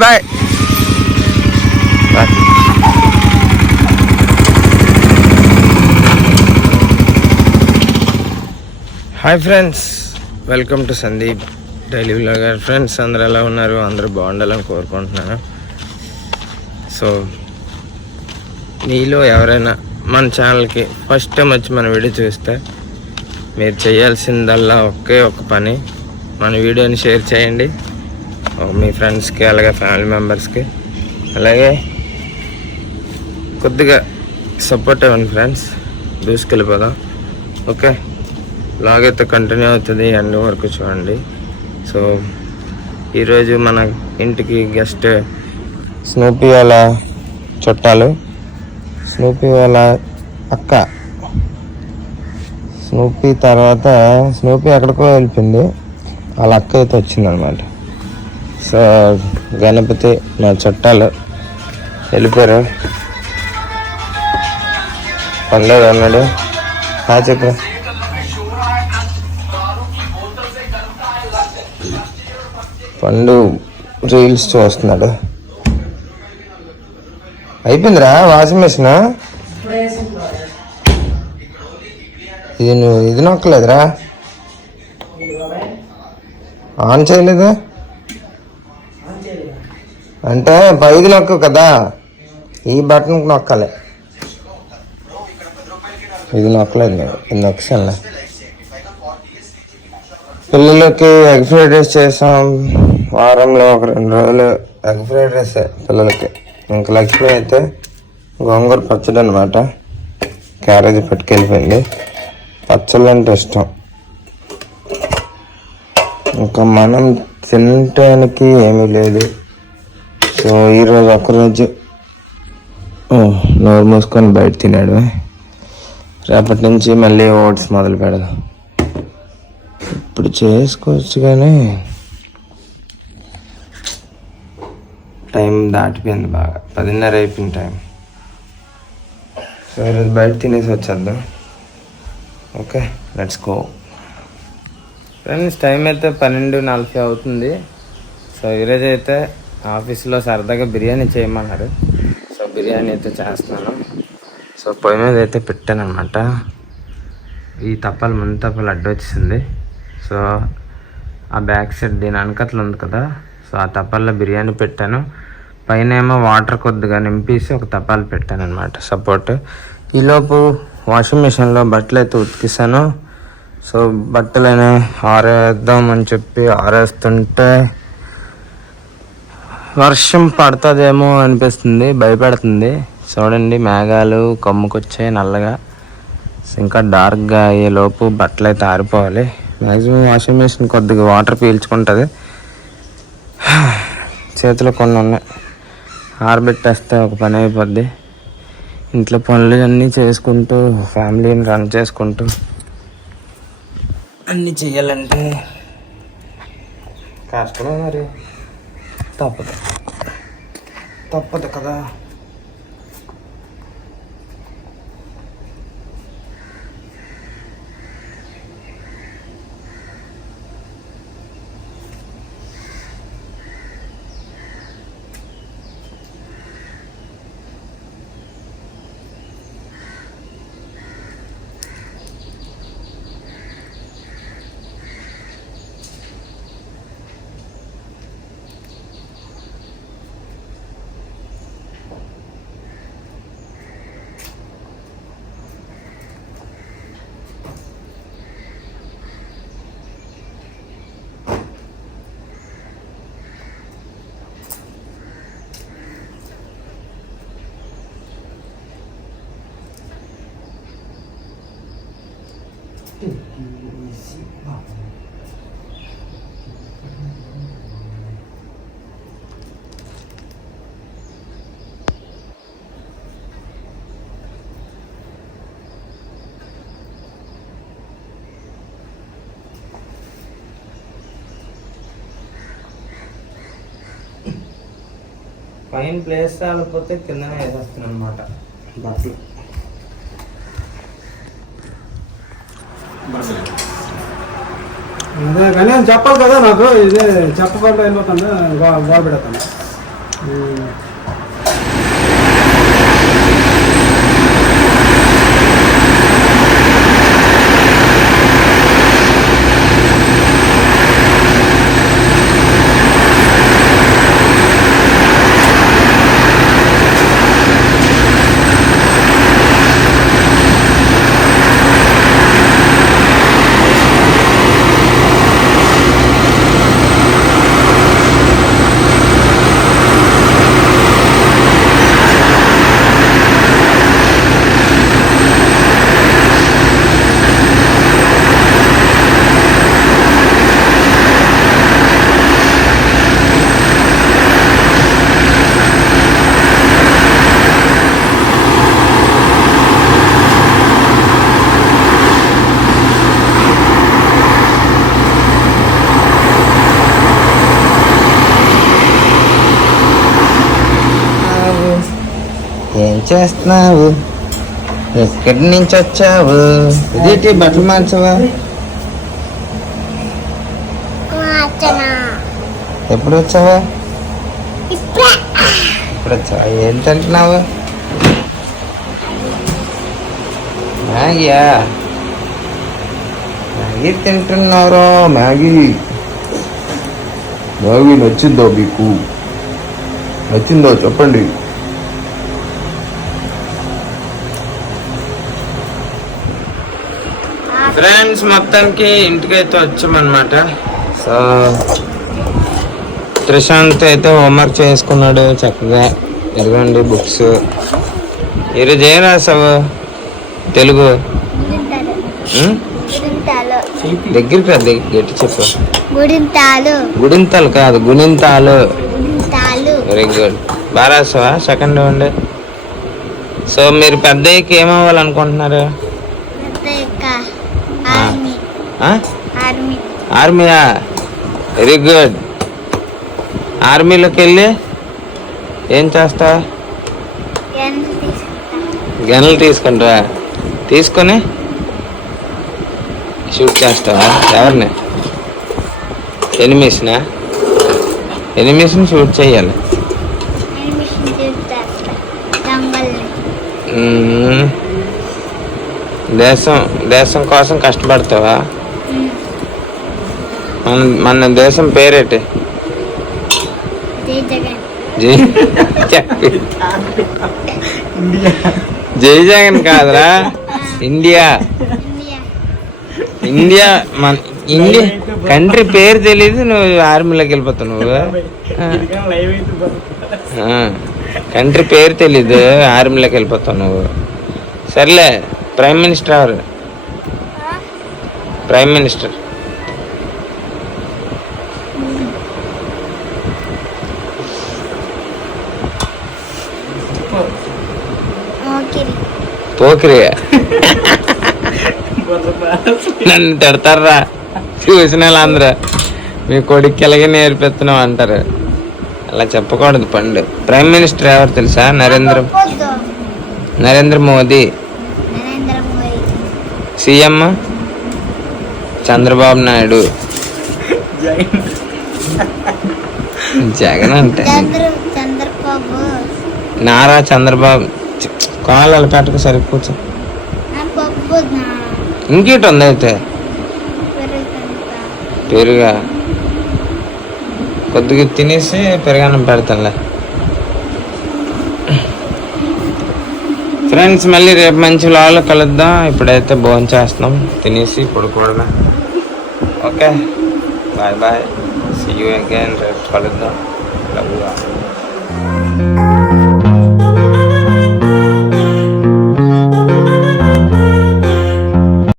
Bye bye. Hi friends, welcome to Sandeep daily vlogger. Friends అందరూ ఎలా ఉన్నారు? అందరూ బాగుండాలని కోరుకుంటున్నాను. సో మీలో ఎవరైనా మన ఛానల్కి ఫస్ట్ టైం వచ్చి మన వీడియో చూస్తే మీరు చేయాల్సిందల్లా ఒకే ఒక పని, మన వీడియోని షేర్ చేయండి మీ ఫ్రెండ్స్కి, అలాగే ఫ్యామిలీ మెంబర్స్కి, అలాగే కొద్దిగా సపోర్ట్ ఇవ్వండి ఫ్రెండ్స్. దూసుకెళ్ళిపోదాం. ఓకే, బ్లాగ్ అయితే కంటిన్యూ అవుతుంది, అన్ని వరకు చూడండి. సో ఈరోజు మన ఇంటికి గెస్ట్ స్నూపీ వాళ్ళ చుట్టాలు, స్నూపీ వాళ్ళ అక్క. స్నూపీ తర్వాత స్నూపీ ఎక్కడికో వెళ్ళిపోయింది, వాళ్ళ అక్క అయితే వచ్చిందనమాట. సో గణపతి నా చుట్టాలు వెళ్ళిపోయారు. పండుగ అన్నాడు. చెప్పు. పండు రీల్స్ చూస్తున్నాడు. అయిపోయిందిరా వాషింగ్ మెషిన్. ఇది నొక్కలేదురా, ఆన్ చేయలేదు అంటే పైది నొక్కు కదా, ఈ బటన్ నొక్కాలి. ఇది నొక్కలేదు నేను, ఇది నొక్కాను. పిల్లలకి ఎగ్ ఫ్రైడ్ రైస్ చేసాం. వారంలో ఒక 2 రోజులు ఎగ్ ఫ్రైడ్ రైస్ పిల్లలకి. ఇంకా లక్ష్మి అయితే గోంగూర పచ్చడి అనమాట, క్యారేజ్ పట్టుకెళ్ళిపోయింది. పచ్చళ్ళు అంటే ఇష్టం. ఇంకా మనం తినటానికి ఏమీ లేదు. సో ఈరోజు ఒక్కరోజు నోరు మూసుకొని బయట తినాడు. రేపటి నుంచి మళ్ళీ ఓట్స్ మొదలు పెడదాం. ఇప్పుడు చేసుకోవచ్చు కానీ టైం దాటిపోయింది బాగా, 10:30 అయిపోయింది టైం. సో ఈరోజు బయట తినేసి వచ్చేద్దాం. Okay, let's go friends. Time అయితే 12:40 అవుతుంది. సో ఈరోజు అయితే ఆఫీస్లో సరదాగా బిర్యానీ చేయమన్నారు. సో బిర్యానీ అయితే చేస్తున్నాను. సో పొయ్యి మీద అయితే పెట్టాను అనమాట. ఈ తప్పలు, ముందు తప్పలు అడ్డు వచ్చింది. సో ఆ బ్యాక్ సైడ్ దీని వెనకట్లు ఉంది కదా, సో ఆ తపాల్లో బిర్యానీ పెట్టాను. పైన ఏమో వాటర్ కొద్దిగా నింపేసి ఒక తపాలు పెట్టాను అనమాట సపోర్ట్. ఈలోపు వాషింగ్ మిషన్లో బట్టలు అయితే ఉతికిస్తాను. సో బట్టలనే ఆరేద్దామని చెప్పి ఆరేస్తుంటే వర్షం పడుతుందేమో అనిపిస్తుంది, భయపడుతుంది. చూడండి, మేఘాలు కమ్ముకొచ్చాయి నల్లగా. ఇంకా డార్క్గా అయ్యేలోపు బట్టలు అయితే ఆరిపోవాలి. మ్యాక్సిమం వాషింగ్ మిషన్ కొద్దిగా వాటర్ పీల్చుకుంటుంది. చేతిలో కొన్ని ఉన్నాయి, ఆరబెట్టేస్తే ఒక పని అయిపోద్ది. ఇంట్లో పనులు అన్నీ చేసుకుంటూ ఫ్యామిలీని రన్ చేసుకుంటూ అన్నీ చెయ్యాలంటే కష్టమే, మరి తప్పదు కదా. పైన ప్లేస్ రాకపోతే కిందనే వేసేస్తాను అనమాట బట్టలు. అదే కానీ చెప్పాలి కదా, నాకు ఇదే చెప్పకుండా వెళ్ళిపోతాను, గోడ పెడతాను. ఏం చేస్తున్నావు? ఎక్కడి నుంచి వచ్చావు? ఇదేంటి బట్టలు మార్చవా? ఎప్పుడు వచ్చావా? ఇప్పుడు వచ్చావా? ఏం తింటున్నావు? మ్యాగీయా? మ్యాగీ తింటున్నారా? మ్యాగీ మ్యాగీ నచ్చిందో మీకు? నచ్చిందో చెప్పండి. ఫ్రెండ్స్ మొత్తానికి ఇంటికైతే వచ్చామన్నమాట. సో ప్రశాంత్ అయితే హోంవర్క్ చేసుకున్నాడు చక్కగా. ఎదుగండి బుక్స్. ఈరోజు ఏం రాసావు? తెలుగు దగ్గరికి రా, గట్టి చెప్పు. గుడింతాలు కాదు, గుణింతాలు. Very good. బాగా రాసావా? సెకండ్ ఉండే. సో మీరు పెద్దయ్యకి ఏమవ్వాలనుకుంటున్నారు? ఆర్మీయా? Very good. ఆర్మీలోకి వెళ్ళి ఏం చేస్తావా? గన్నులు తీసుకుంటావా? తీసుకొని షూట్ చేస్తావా? ఎవరిని? ఎనిమీస్నా? ఎనిమీస్ని షూట్ చేయాలి. దేశం కోసం కష్టపడతావా? మన దేశం పేరేటి? జై జగన్ కాదురా, ఇండియా. ఇండియా మన ఇండియా కంట్రీ పేరు తెలీదు, నువ్వు ఆర్మీలోకి వెళ్ళిపోతావు. నువ్వు కంట్రీ పేరు తెలీదు, ఆర్మీలోకి వెళ్ళిపోతావు నువ్వు. సర్లే, ప్రైమ్ మినిస్టర్ ఎవరు? ప్రైమ్ మినిస్టర్ పోకిరియా? నన్ను తిడతారా చూసిన వాళ్ళందరూ, మీ కొడుకు ఎలాగే నేర్పిస్తున్నావు అంటారు. అలా చెప్పకూడదు పండు. ప్రైమ్ మినిస్టర్ ఎవరు తెలుసా? నరేంద్ర మోదీ. సీఎం చంద్రబాబు నాయుడు. జగన్ అంటే నారా చంద్రబాబు. కాళ్ళు పెట్టకు, సరే కూర్చో. ఇంకేటి ఉంది అయితే? పెరుగా కొద్దిగా తినేసి పెరుగన్నం పెడతానులే. ఫ్రెండ్స్ మళ్ళీ రేపు మంచి వ్లాగ్లో కలుద్దాం. ఇప్పుడైతే భోజనం చేస్తున్నాం, తినేసి పడుకోవడమే. Okay, bye bye, see you again. రేపు కలుద్దాం. Love you.